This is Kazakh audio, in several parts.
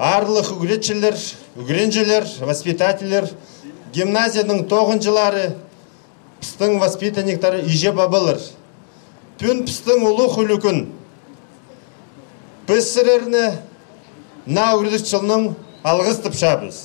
Арлық үгретшілер, үгренжелер, воспитателер, гимназияның тоғынжылары, пістің воспитанниктары иже бабылыр. Түн пістің ұлы хүлікін. Піссіреріне на үгретшілінің алғыз тіпшабыз.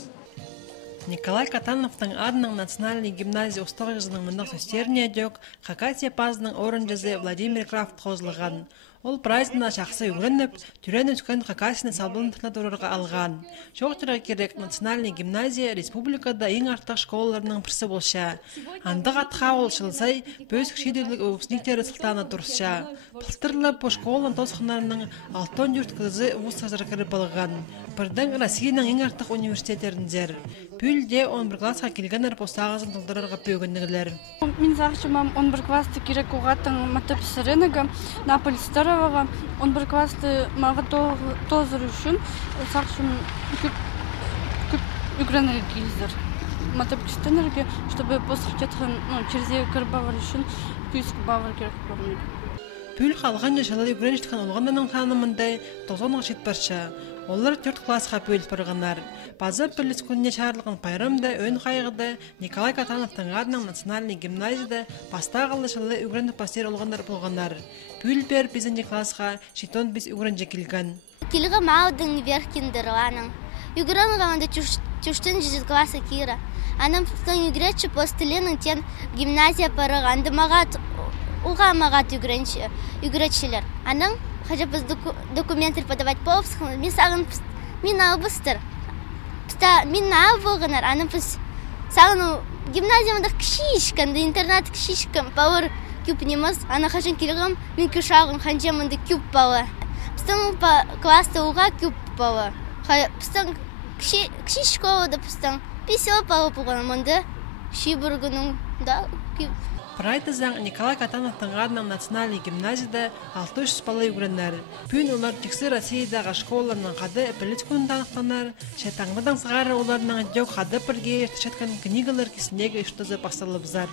Николай Катановтың адының национальный гимназия ұстағызының мұндақ сөстеріне дөк Хакасия пазының орынжызы Владимир Крафт қозылған. Ол празднына шақсы үгірініп, түрен өткен Хакасияны салбылын тұтына тұрырға алған. Шоқтыра керек национальный гимназия республикада ең артық школаларының бірсі болша. Андық атқа ол шылсай, бөз кішедерлік өпсініктері сылтаны тұрсша. Пылтырлы по школын тосқынарының 6 юрт кызы ұғыз сазыр кіріп балған. Бірдің Россияның ең артық университеттеріндер. Пүлде 11 классқа келгенер постағызын тұлдырарға пөгіндігілер. Мен зағышымам 11 класты керек оғатын матып сірінігі Наполистароваға 11 класты маға тозыр үшін зағышым көп үгренері келіздер. Матып кістенерге, чтобы посық кеткен черзе кір бавар үшін күйіскі бавар керек болмайды. Пүл қалған жашалы үгрен жеткен олғанданың танымындай 90 шет барша. Олар 4 классқа пөліп бірғанар. Базы піліс күніне шағырлығын пайрымда, өн қайғыда Николай Катановтың адының национальный гимназияда бастағылы жылы үгренді пастер олғандар болғанар. Пүл бер бізінде классқа шетон біз үгренже келген. Келігі маудың веркіндірланың. Үгрен ғамында чүштін 10 классы кира. Аным тұқтың үгретші постыленің тен гимназия парығанды мағат, ұға мағат үгретшілер. Аның хотя бы документы подавать по обсху, ми сагын мина быстр. Пста мина вогнар, аны пс сагын гимназиямда кшишкан, интернат кшишкан, пауэр кюп немас, аны хашын килгам, мин кшагын ханжамында кюп пауэ. Пстан по класста уга кюп пауэ. Пстан кшишкова да пстан писел пауэ пуганамында шибургунун да кюп. Прайтызан Николай Катановтың адының национальный гимназияда 600 бала үгренер. Пүн олар тіксі Россиядағы школаларының қады әпіліт күнін танықтанар, шайтаңбадан сығары оларының дөк қады бірге ертішеткен книгалар кесіндегі үштізі басталып зар.